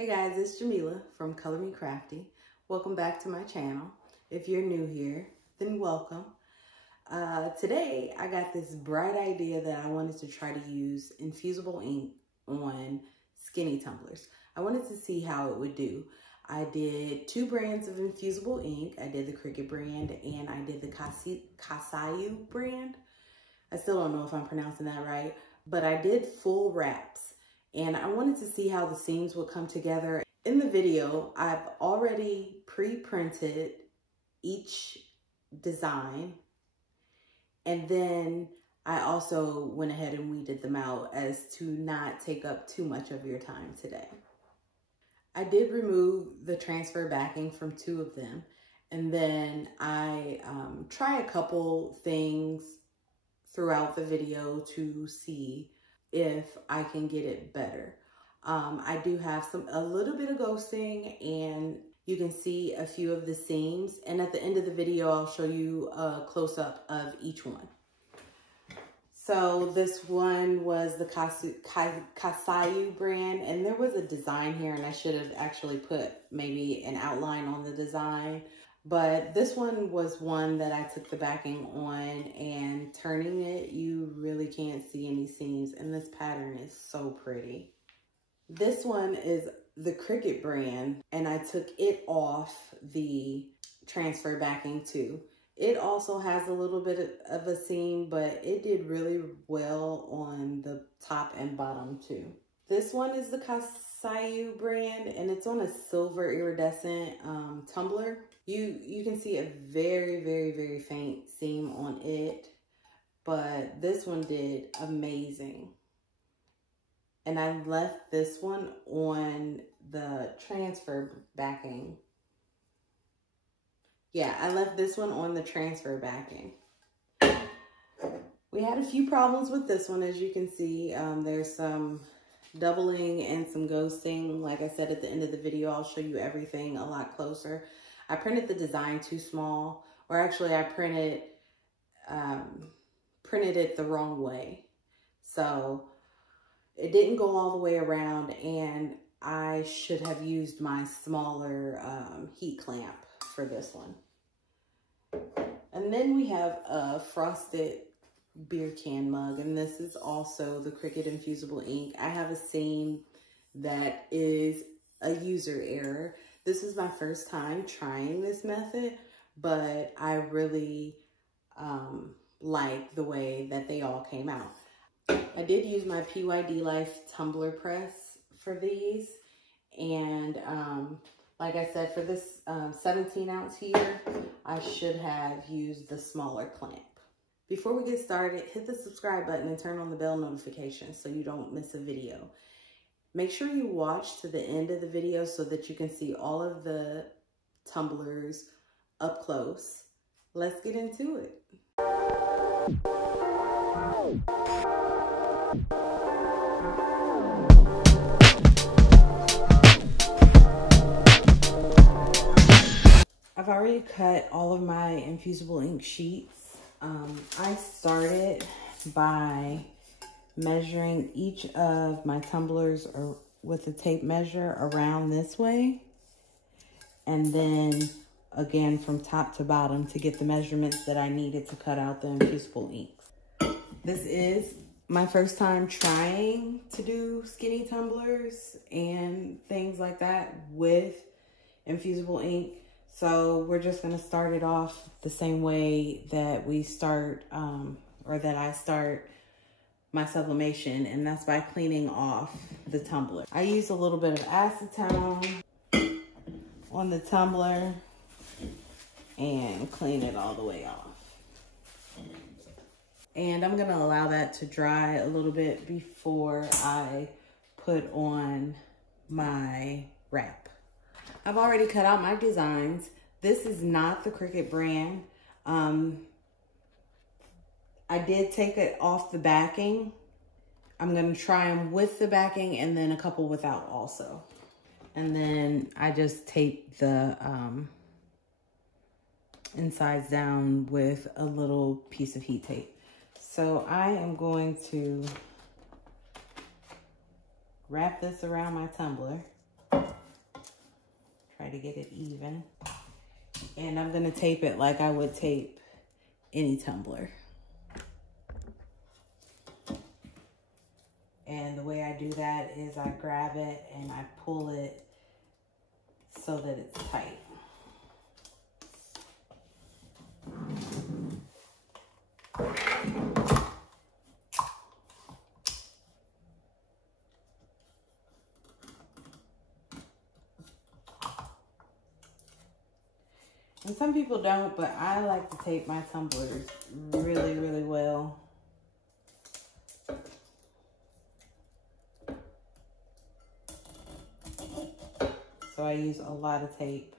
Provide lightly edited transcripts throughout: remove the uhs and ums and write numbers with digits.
Hey guys, it's Jamila from Color Me Crafty. Welcome back to my channel. If you're new here, then welcome. Today I got this bright idea that I wanted to try to use Infusible ink on Skinny Tumblers. I wanted to see how it would do. I did 2 brands of Infusible ink. I did the Cricut brand and I did the Kasayu brand. I still don't know if I'm pronouncing that right, but I did full wraps. And I wanted to see how the seams would come together. In the video, I've already pre-printed each design. And then I also went ahead and weeded them out as to not take up too much of your time today. I did remove the transfer backing from 2 of them. And then I try a couple things throughout the video to see if I can get it better. I do have a little bit of ghosting, and you can see a few of the seams. And at the end of the video, I'll show you a close-up of each one. So this one was the Kasayu brand, and there was a design here, and I should have actually put maybe an outline on the design. But this one was one that I took the backing on, and turning it, you really can't see any seams, and this pattern is so pretty. This one is the Cricut brand, and I took it off the transfer backing too. It also has a little bit of a seam, but it did really well on the top and bottom too. This one is the Kasayu brand, and it's on a silver iridescent tumbler. You can see a very, very, very faint seam on it, but this one did amazing. And I left this one on the transfer backing. Yeah, I left this one on the transfer backing. We had a few problems with this one, as you can see. There's some doubling and some ghosting. Like I said, at the end of the video, I'll show you everything a lot closer. I printed the design too small, or actually I printed it the wrong way. So it didn't go all the way around, and I should have used my smaller heat clamp for this one. And then we have a frosted beer can mug, and this is also the Cricut Infusible ink. I have a seam that is a user error. This is my first time trying this method, but I really like the way that they all came out. I did use my PYD Life Tumbler press for these, and like I said, for this 17 ounce here, I should have used the smaller clamp. Before we get started, hit the subscribe button and turn on the bell notification so you don't miss a video. Make sure you watch to the end of the video so that you can see all of the tumblers up close. Let's get into it. I've already cut all of my Infusible ink sheets. I started by measuring each of my tumblers with a tape measure around this way, and then again from top to bottom to get the measurements that I needed to cut out the Infusible inks. This is my first time trying to do Skinny Tumblers and things like that with Infusible ink. So we're just gonna start it off the same way that we start, or that I start my sublimation, and that's by cleaning off the tumbler. I use a little bit of acetone on the tumbler and clean it all the way off. And I'm gonna allow that to dry a little bit before I put on my wrap. I've already cut out my designs. This is not the Cricut brand. I did take it off the backing. I'm gonna try them with the backing and then a couple without also. And then I just tape the insides down with a little piece of heat tape. So I am going to wrap this around my tumbler. Try to get it even. And I'm gonna tape it like I would tape any tumbler. And the way I do that is I grab it and I pull it so that it's tight. And some people don't, but I like to tape my tumblers really, really well. So I use a lot of tape.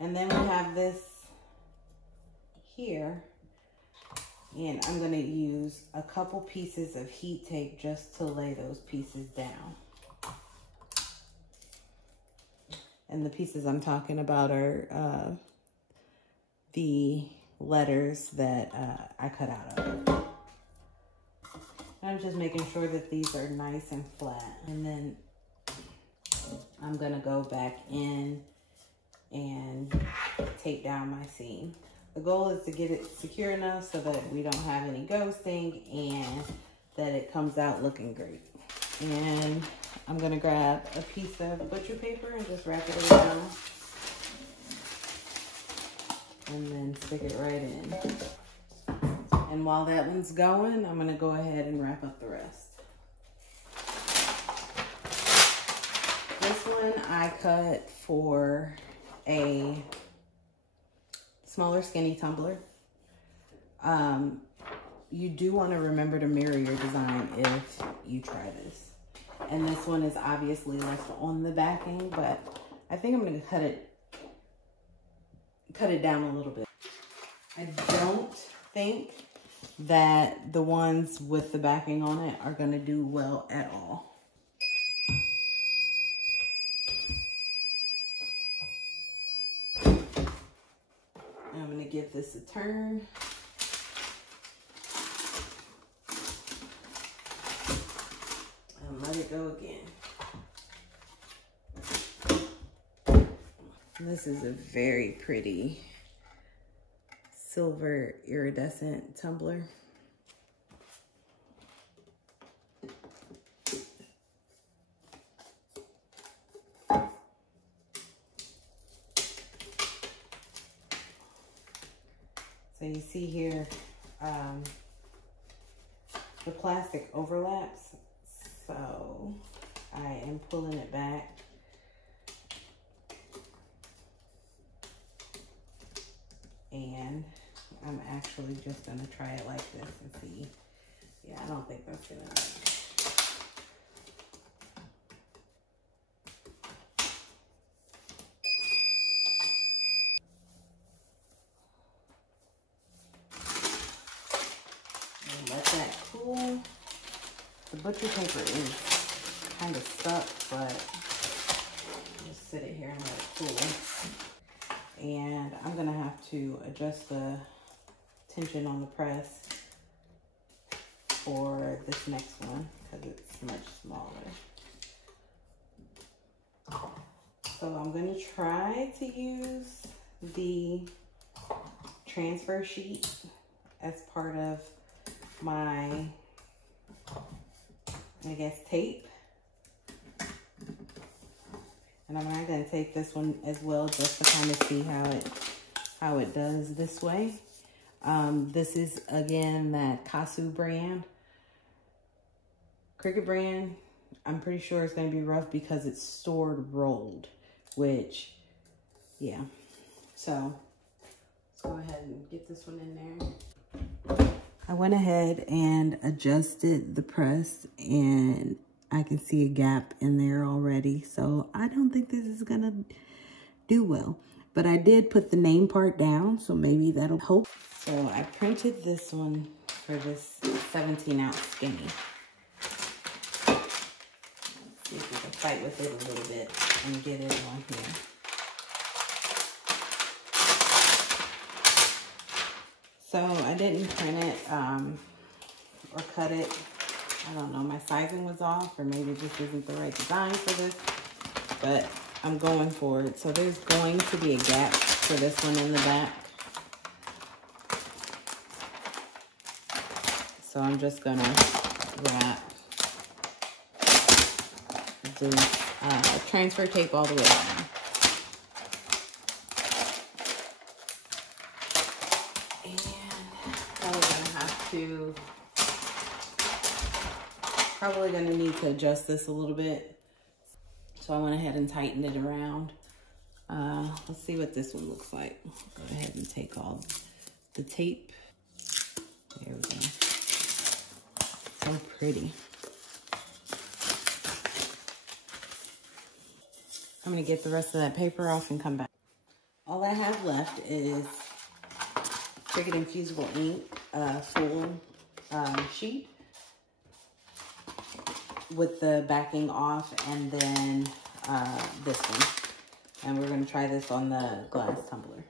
And then we have this here. And I'm gonna use a couple pieces of heat tape just to lay those pieces down. And the pieces I'm talking about are the letters that I cut out of it. And I'm just making sure that these are nice and flat. And then I'm gonna go back in and tape down my seam. The goal is to get it secure enough so that we don't have any ghosting and that it comes out looking great. And I'm gonna grab a piece of butcher paper and just wrap it around and then stick it right in. And while that one's going, I'm gonna go ahead and wrap up the rest. This one I cut for a smaller skinny tumbler. You do want to remember to mirror your design if you try this. And this one is obviously less on the backing, but I think I'm going to cut it down a little bit. I don't think that the ones with the backing on it are going to do well at all. I'm going to give this a turn. And let it go again. This is a very pretty silver iridescent tumbler. So you see here, the plastic overlaps. So I am pulling it back. And I'm actually just gonna try it like this and see. Yeah, I don't think that's gonna work. Let that cool. The butcher paper is kind of stuck, but just sit it here and let it cool. And I'm gonna have to adjust the tension on the press for this next one because it's much smaller. So I'm gonna try to use the transfer sheet as part of my, I guess, tape. And I'm not going to take this one as well just to kind of see how it does this way. This is, again, that Kasu brand. Cricut brand, I'm pretty sure it's going to be rough because it's stored rolled, which, yeah. So, let's go ahead and get this one in there. I went ahead and adjusted the press and I can see a gap in there already. So I don't think this is gonna do well. But I did put the name part down, so maybe that'll help. So I printed this one for this 17-ounce skinny. Let's see if we can fight with it a little bit and get it on here. So I didn't print it or cut it. I don't know, my sizing was off, or maybe this isn't the right design for this, but I'm going for it. So there's going to be a gap for this one in the back. So I'm just gonna wrap the transfer tape all the way around. Probably gonna need to adjust this a little bit. So I went ahead and tightened it around. Let's see what this one looks like. Go ahead and take all the tape. There we go. So pretty. I'm gonna get the rest of that paper off and come back. All I have left is Cricut Infusible ink, full sheet with the backing off, and then this one. And we're gonna try this on the glass tumbler.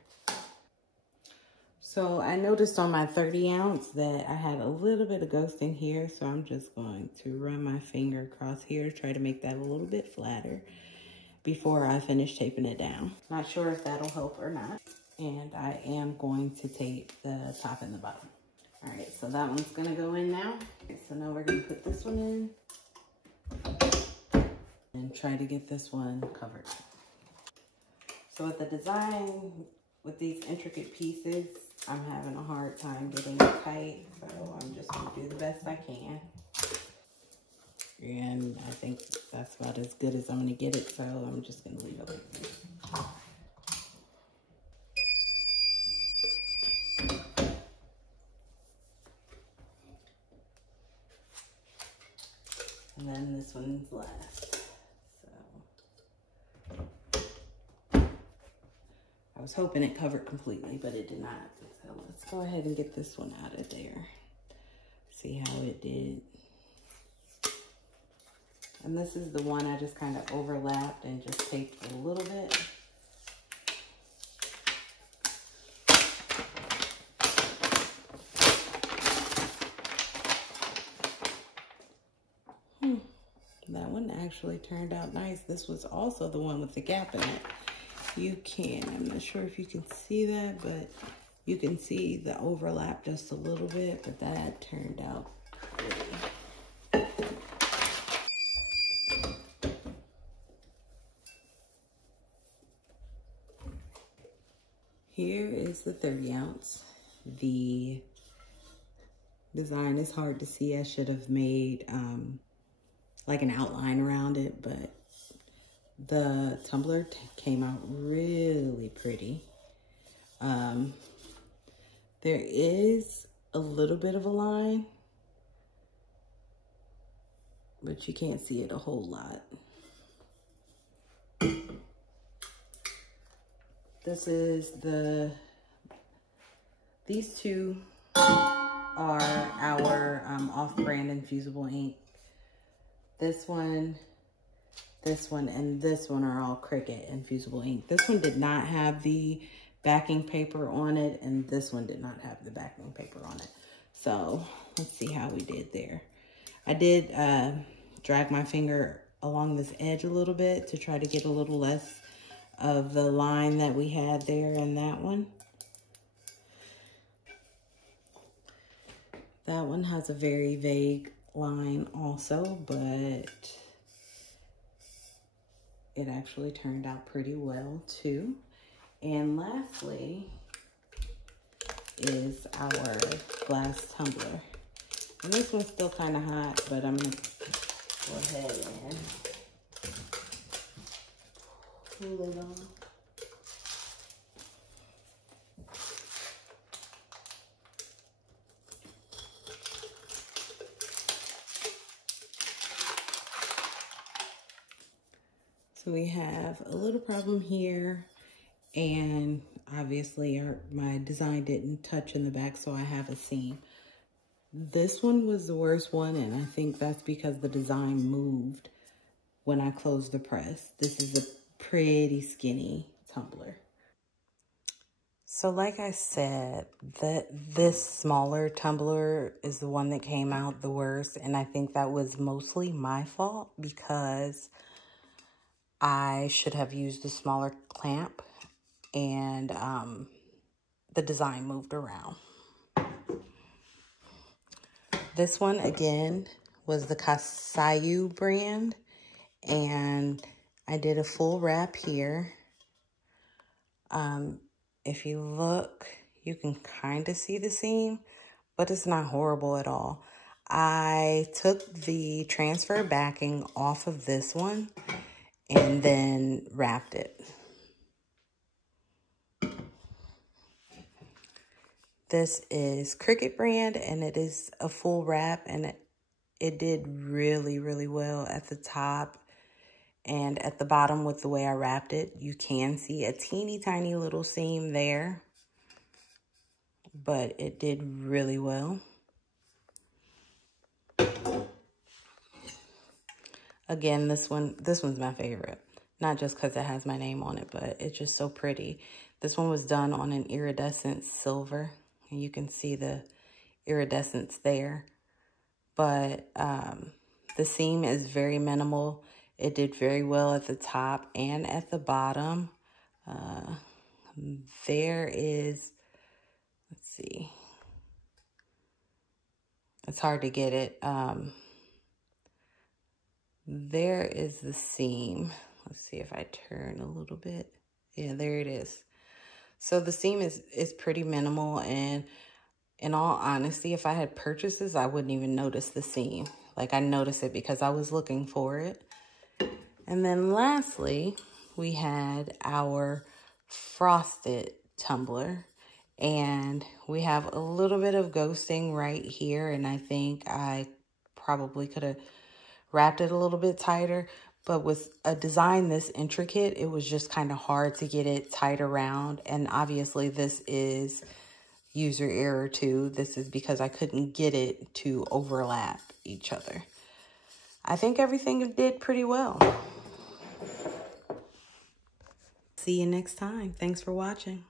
So I noticed on my 30 ounce that I had a little bit of ghosting here, so I'm just going to run my finger across here, try to make that a little bit flatter before I finish taping it down. Not sure if that'll help or not. And I am going to tape the top and the bottom. All right, so that one's gonna go in now. Okay, so now we're gonna put this one in and try to get this one covered. So with the design, with these intricate pieces, I'm having a hard time getting it tight, so I'm just gonna do the best I can. And I think that's about as good as I'm gonna get it, so I'm just gonna leave it like this. And then this one's last. So I was hoping it covered completely, but it did not. So let's go ahead and get this one out of there. See how it did. And this is the one I just kind of overlapped and just taped a little bit. That one actually turned out nice. This was also the one with the gap in it. I'm not sure if you can see that, but you can see the overlap just a little bit, but that turned out pretty. Here is the 30 ounce. The design is hard to see. I should have made like an outline around it, but the tumbler came out really pretty. There is a little bit of a line, but you can't see it a whole lot. These two are our off-brand Infusible ink. This one, and this one are all Cricut Infusible ink. This one did not have the backing paper on it, and this one did not have the backing paper on it. So let's see how we did there. I did drag my finger along this edge a little bit to try to get a little less of the line that we had there in that one. That one has a very vague line also, but it actually turned out pretty well too. And lastly is our glass tumbler. And this one's still kind of hot, but I'm gonna go ahead and cool it on. So we have a little problem here, and obviously my design didn't touch in the back, so I have a seam. This one was the worst one, and I think that's because the design moved when I closed the press. This is a pretty skinny tumbler. So like I said, this smaller tumbler is the one that came out the worst, and I think that was mostly my fault because I should have used a smaller clamp, and the design moved around. This one, again, was the Kasayu brand, and I did a full wrap here. If you look, you can kind of see the seam, but it's not horrible at all. I took the transfer backing off of this one and then wrapped it. This is Cricut brand, and it is a full wrap, and it did really, really well at the top and at the bottom with the way I wrapped it. You can see a teeny tiny little seam there, but it did really well. Again, this one's my favorite. Not just because it has my name on it, but it's just so pretty. This one was done on an iridescent silver, and you can see the iridescence there. But the seam is very minimal. It did very well at the top and at the bottom. There is, let's see. It's hard to get it. There is the seam. Let's see if I turn a little bit. Yeah, there it is. So the seam is pretty minimal, and in all honesty, if I had purchased this, I wouldn't even notice the seam. Like, I noticed it because I was looking for it. And then lastly, we had our frosted tumbler, and we have a little bit of ghosting right here, and I think I probably could have wrapped it a little bit tighter, but with a design this intricate, it was just kind of hard to get it tight around. And obviously this is user error too. This is because I couldn't get it to overlap each other. I think everything did pretty well. See you next time. Thanks for watching.